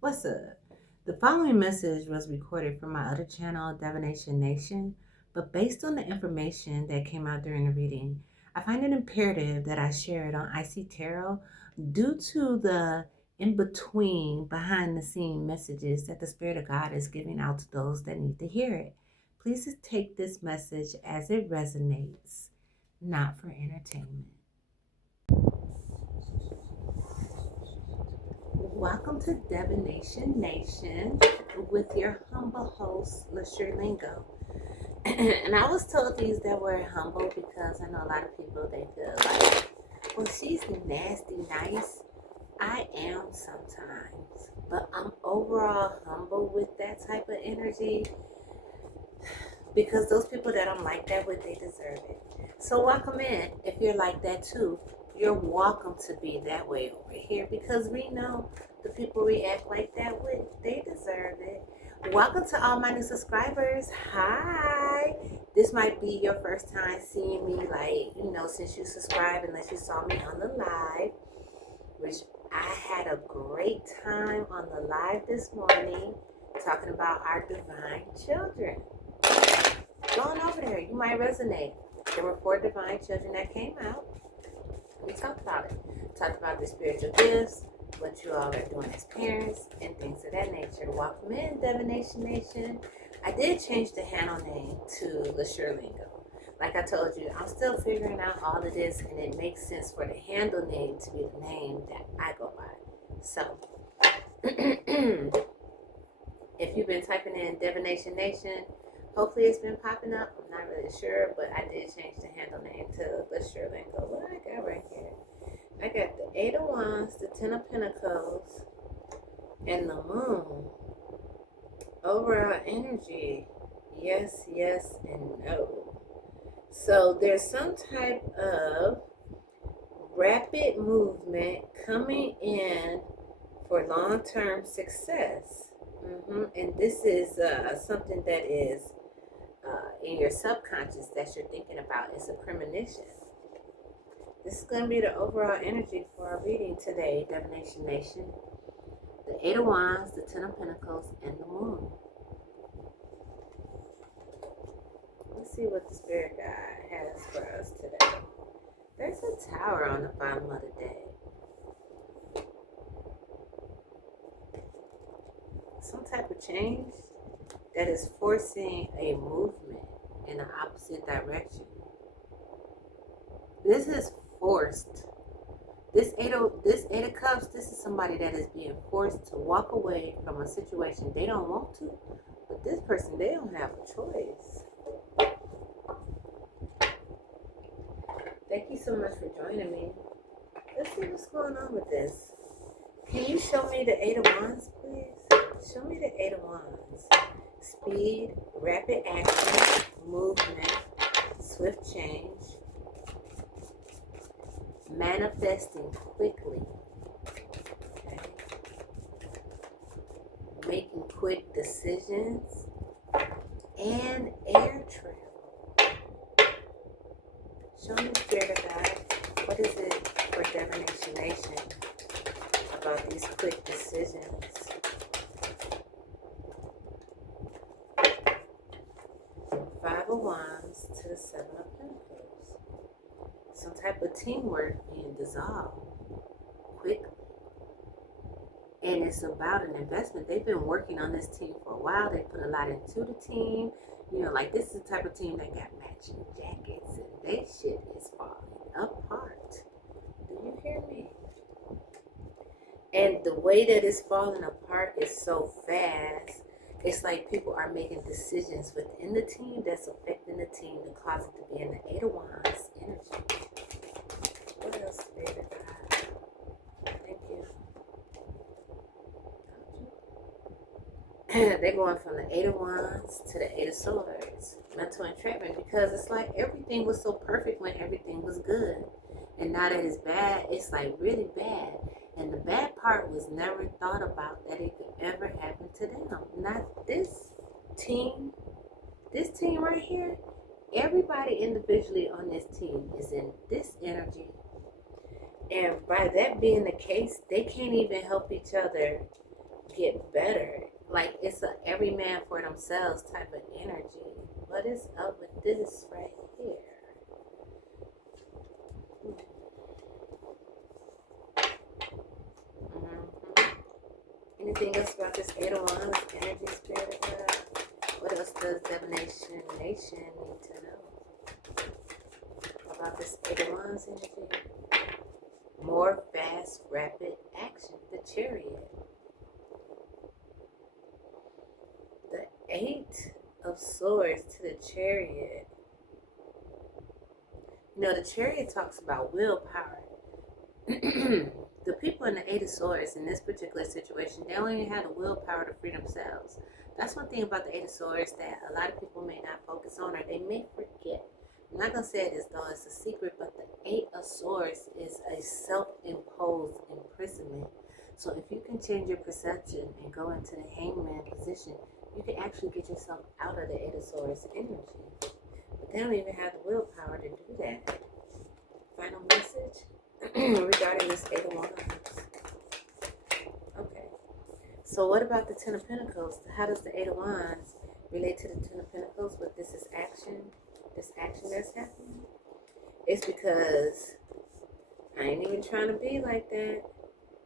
What's up? The following message was recorded from my other channel, Divination Nation, but based on the information that came out during the reading, I find it imperative that I share it on IC Tarot due to the in between, behind the scene messages that the Spirit of God is giving out to those that need to hear it. Please just take this message as it resonates, not for entertainment. Welcome to Divination Nation with your humble host, LISTERNER. And I was told to use that word humble because I know a lot of people, they feel like, well, she's nasty nice. I am sometimes, but I'm overall humble with that type of energy because those people that I'm like that with, they deserve it. So welcome in. If you're like that too, you're welcome to be that way over here because we know the people we act like that with, they deserve it. Welcome to all my new subscribers. Hi. This might be your first time seeing me, like, since you subscribed, unless you saw me on the live, which I had a great time on the live this morning talking about our divine children. Go on over there. You might resonate. There were 4 divine children that came out. We talked about it. Talked about the spiritual gifts, what you all are doing as parents, and things of that nature. Welcome in, Divination Nation. I did change the handle name to LISTERNER. Like I told you, I'm still figuring out all of this, and it makes sense for the handle name to be the name that I go by. So, if you've been typing in Divination Nation, hopefully it's been popping up. I'm not really sure, but I did change the handle name to LISTERNER. What I got right here? I got the 8 of Wands, the 10 of Pentacles, and the Moon. Overall energy, yes, yes, and no. So there's some type of rapid movement coming in for long-term success. And this is something that is in your subconscious that you're thinking about. It's a premonition. This is going to be the overall energy for our reading today, Divination Nation. The 8 of Wands, the 10 of Pentacles, and the Moon. Let's see what the Spirit Guide has for us today. There's a Tower on the bottom of the deck. Some type of change that is forcing a movement in the opposite direction. This is forced. This eight of Cups, this is somebody that is being forced to walk away from a situation they don't want to, but this person, they don't have a choice. Thank you so much for joining me. Let's see what's going on with this. Can you show me the 8 of Wands, please? Show me the 8 of Wands. Speed, rapid action, movement, swift change, manifesting quickly, okay. Making quick decisions, and air travel. Show me, Spirit of God, what is it for Divination Nation about these quick decisions? 5 of Wands to the 7 of Pentacles. Some type of teamwork being dissolved quickly. And it's about an investment. They've been working on this team for a while. They put a lot into the team. Like this is the type of team that got matching jackets, and they shit is falling apart. Do you hear me? And the way that it's falling apart is so fast. It's like people are making decisions within the team that's affecting the team to cause it to be in the 8 of Wands energy. What else, Spirit of God? Thank you. They're going from the 8 of Wands to the 8 of Swords. Mental entrapment, because it's like everything was so perfect when everything was good. And now that it's bad, it's like really bad. And the bad part was never thought about that it could ever happen to them. Not this team. This team right here, everybody individually on this team is in this energy. And by that being the case, they can't even help each other get better. Like it's a every man for themselves type of energy. What is up with this right here? Mm-hmm. Anything else about this 8 of Wands energy, spirit of God? What else does Divination Nation need to know about this 8 of Wands energy? More fast, rapid action. The Chariot. The 8 of Swords to the Chariot. You know, the Chariot talks about willpower. The people in the 8 of Swords in this particular situation, they don't even have the willpower to free themselves. That's one thing about the 8 of Swords that a lot of people may not focus on, or they may forget. I'm not going to say it as though it's a secret, but the 8 of Swords is a self-imposed imprisonment. So if you can change your perception and go into the hangman position, you can actually get yourself out of the 8 of Swords energy. But they don't even have the willpower to do that. Final message regarding this 8 of Wands. Okay. So what about the 10 of Pentacles? How does the 8 of Wands relate to the 10 of Pentacles with this action that's happening? It's because I ain't even trying to be like that.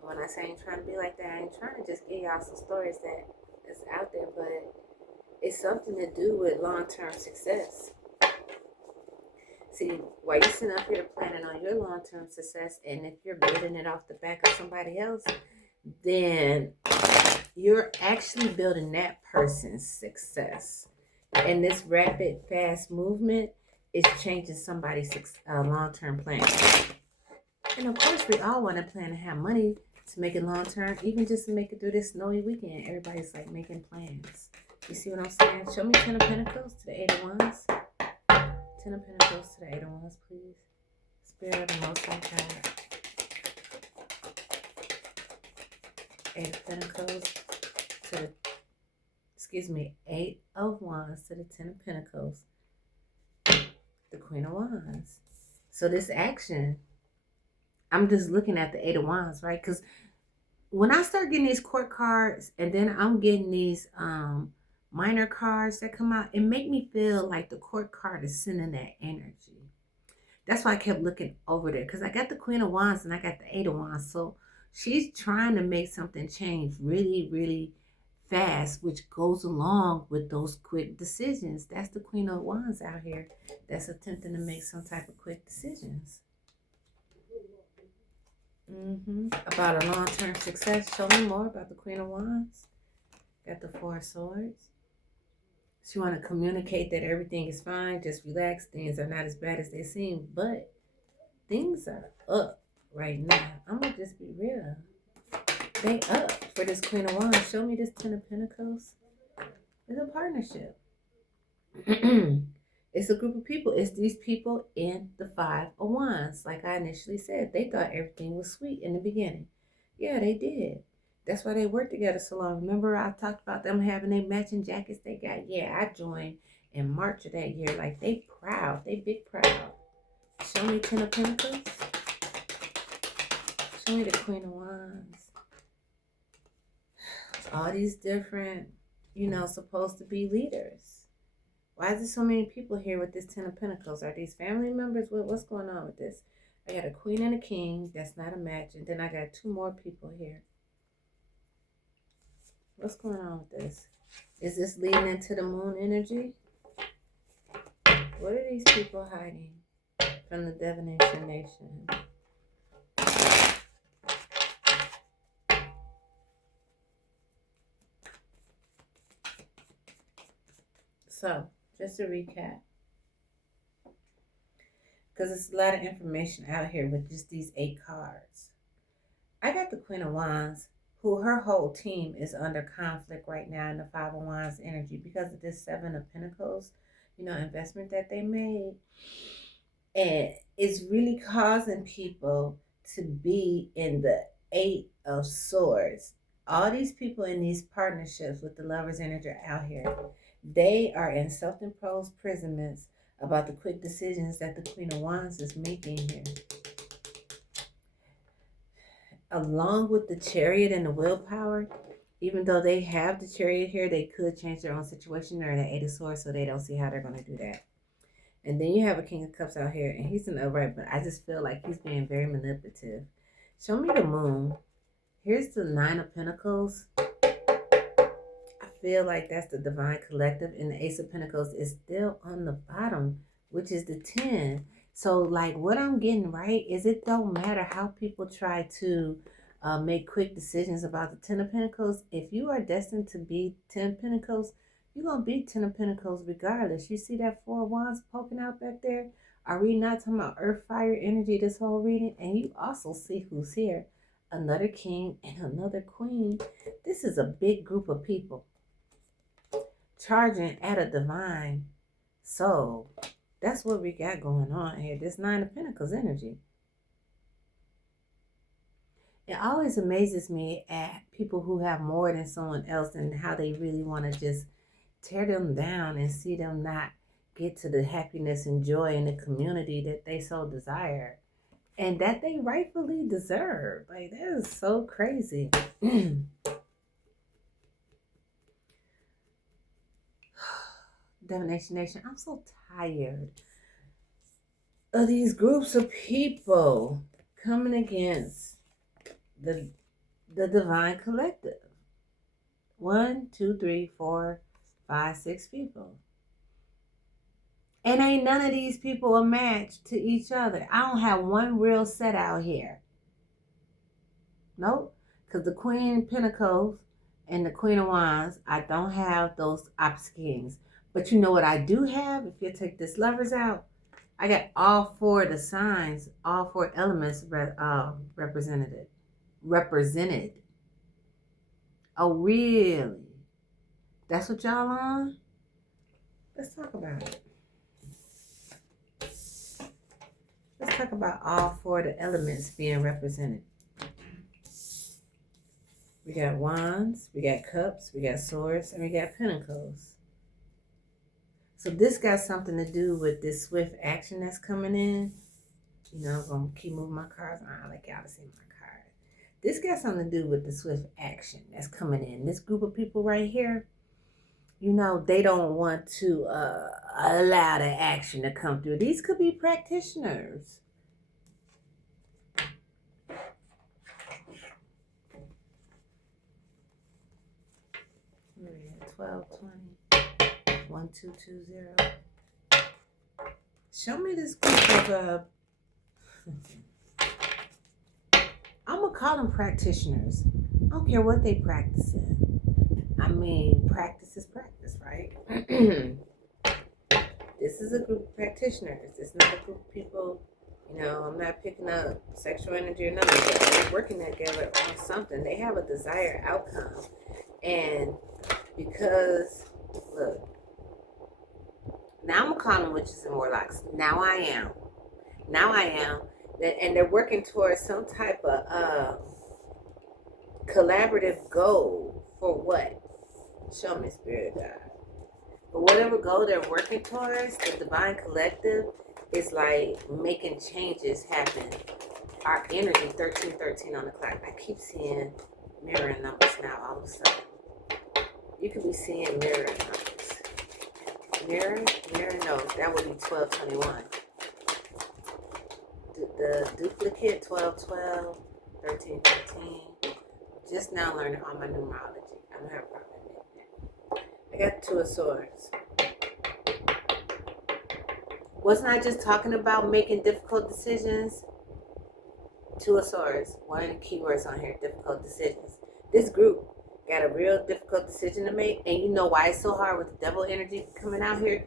When I say I ain't trying to be like that, I ain't trying to just give y'all some stories that's out there, but it's something to do with long-term success. See, while you're sitting up here planning on your long-term success, and if you're building it off the back of somebody else, then you're actually building that person's success. And this rapid, fast movement is changing somebody's long-term plan. And of course, we all want to plan to have money to make it long-term, even just to make it through this snowy weekend. Everybody's like making plans. You see what I'm saying? Show me 10 of Pentacles to the 8 of Wands. 10 of Pentacles to the 8 of Wands, please. Spirit of the Most High God. 8 of Pentacles to the, 8 of Wands to the 10 of Pentacles. The Queen of Wands. So this action, I'm just looking at the 8 of Wands, right? Because when I start getting these court cards and then I'm getting these minor cards that come out, it make me feel like the court card is sending that energy. That's why I kept looking over there, because I got the Queen of Wands and I got the 8 of Wands. So she's trying to make something change really, really fast, which goes along with those quick decisions. That's the Queen of Wands out here that's attempting to make some type of quick decisions. About a long-term success. Show me more about the Queen of Wands. Got the 4 of Swords. She want to communicate that everything is fine. Just relax. Things are not as bad as they seem. But things are up right now. I'm going to just be real. They up for this Queen of Wands. Show me this 10 of Pentacles. It's a partnership. It's a group of people. It's these people in the 5 of Wands. Like I initially said, they thought everything was sweet in the beginning. Yeah, they did. That's why they worked together so long. Remember I talked about them having their matching jackets they got? Yeah, I joined in March of that year. Like they proud. They big proud. Show me 10 of Pentacles. Show me the Queen of Wands. All these different, supposed to be leaders. Why is there so many people here with this 10 of Pentacles? Are these family members? What's going on with this? I got a Queen and a King. That's not a match. And then I got 2 more people here. What's going on with this? Is this leading into the moon energy? What are these people hiding from the Divination Nation? So, just to recap, because it's a lot of information out here with just these 8 cards. I got the Queen of Wands, who her whole team is under conflict right now in the 5 of Wands energy because of this 7 of Pentacles, investment that they made. And it's really causing people to be in the 8 of Swords. All these people in these partnerships with the Lovers energy out here, they are in self-imposed imprisonments about the quick decisions that the Queen of Wands is making here. Along with the Chariot and the willpower, Even though they have the Chariot here, they could change their own situation. They're in the Eight of Swords, so they don't see how they're going to do that. And then you have a King of Cups out here, and he's in the upright, but I just feel like he's being very manipulative. Show me the Moon. Here's the Nine of Pentacles. I feel like that's the Divine Collective, and the Ace of Pentacles is still on the bottom, which is the 10. So, like, what I'm getting right is it don't matter how people try to make quick decisions about the 10 of Pentacles. If you are destined to be 10 of Pentacles, you're going to be 10 of Pentacles regardless. You see that 4 of Wands poking out back there? Are we not talking about earth, fire, energy this whole reading? And you also see who's here. Another king and another queen. This is a big group of people charging at a divine soul. That's what we got going on here. This 9 of Pentacles energy. It always amazes me at people who have more than someone else and how they really want to just tear them down and see them not get to the happiness and joy in the community that they so desire and that they rightfully deserve. Like, that is so crazy. Divination Nation, I'm so tired of these groups of people coming against the Divine Collective. 1, 2, 3, 4, 5, 6 people. And ain't none of these people a match to each other. I don't have one real set out here. Nope. Because the Queen of Pentacles and the Queen of Wands, I don't have those opposite kings. But you know what I do have? If you take this Lovers out, I got all 4 of the signs, all 4 elements represented. Oh, really? That's what y'all on? Let's talk about it. Let's talk about all 4 of the elements being represented. We got Wands, we got Cups, we got Swords, and we got Pentacles. So this got something to do with this swift action that's coming in. You know, I'm going to keep moving my cards around like y'all to see my card. This got something to do with the swift action that's coming in. This group of people right here, you know, they don't want to allow the action to come through. These could be practitioners. Yeah, 12, 20. 1, 2, 2, 0. Show me this group of I'm gonna call them practitioners. I don't care what they practicing. I mean, practice is practice, right? This is a group of practitioners. It's not a group of people, you know, I'm not picking up sexual energy or nothing, but they're working together on something. They have a desired outcome. And because, look, now I'm calling witches and warlocks. Now I am. And they're working towards some type of collaborative goal for what? Show me, Spirit God. But whatever goal they're working towards, the Divine Collective is like making changes happen. Our energy, 1313 on the clock. I keep seeing mirroring numbers now all of a sudden. You could be seeing mirroring numbers. Mirror, no, that would be 1221. The duplicate, 1212, 1313. Just now learning all my numerology. I don't have a problem with that. I got 2 of Swords. Wasn't I just talking about making difficult decisions? 2 of Swords. One of the keywords on here, difficult decisions. This group got a real difficult decision to make. And you know why it's so hard with the devil energy coming out here?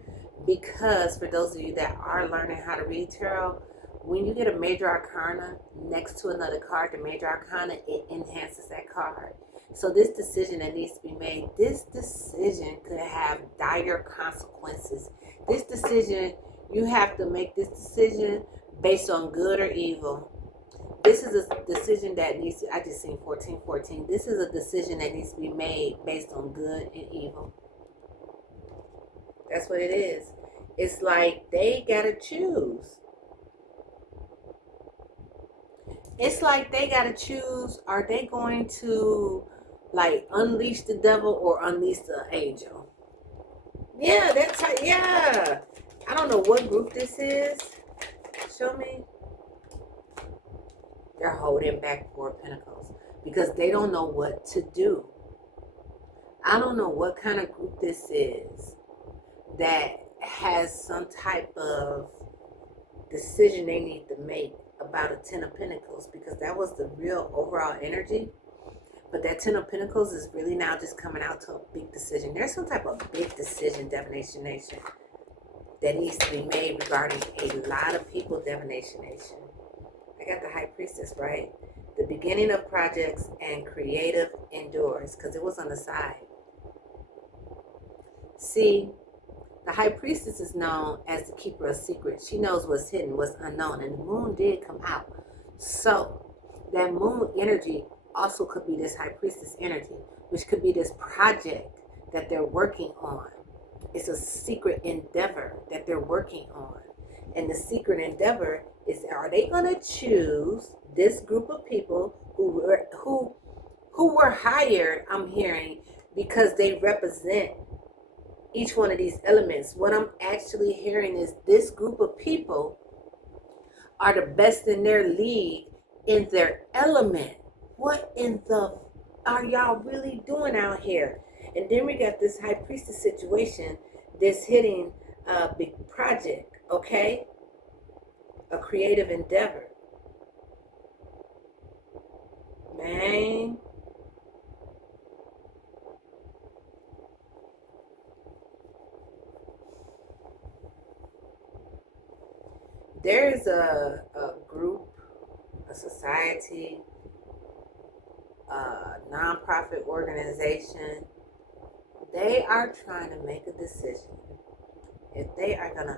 Because for those of you that are learning how to read tarot, when you get a major arcana next to another card, the major arcana, it enhances that card. So this decision that needs to be made, this decision could have dire consequences. This decision, you have to make this decision based on good or evil. This is a decision that needs to, I just seen 1414. This is a decision that needs to be made based on good and evil. That's what it is. It's like they gotta choose. It's like they gotta choose, are they going to Like unleash the devil or unleash the angel. Yeah, that's how, yeah. I don't know what group this is. Show me. They're holding back Four of Pentacles because they don't know what to do. I don't know what kind of group this is that has some type of decision they need to make about a Ten of Pentacles, because that was the real overall energy. But that Ten of Pentacles is really now just coming out to a big decision. There's some type of big decision, Divination Nation, that needs to be made regarding a lot of people, Divination Nation. I got the High Priestess, right? The beginning of projects and creative endures, because it was on the side. See, the High Priestess is known as the keeper of secrets. She knows what's hidden, what's unknown, and the moon did come out. So that moon energy also could be this High Priestess energy, which could be this project that they're working on. It's a secret endeavor that they're working on. And the secret endeavor is, are they going to choose this group of people who were hired, I'm hearing, because they represent each one of these elements? What I'm actually hearing is this group of people are the best in their league in their element. What in the are y'all really doing out here? And then we got this High Priestess situation that's hitting a big project, okay? A creative endeavor. Man. There's a group, a society, a nonprofit organization. They are trying to make a decision if they are going to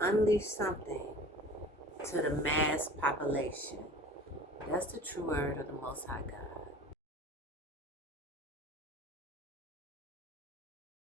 unleash something to the mass population. That's the true word of the Most High God.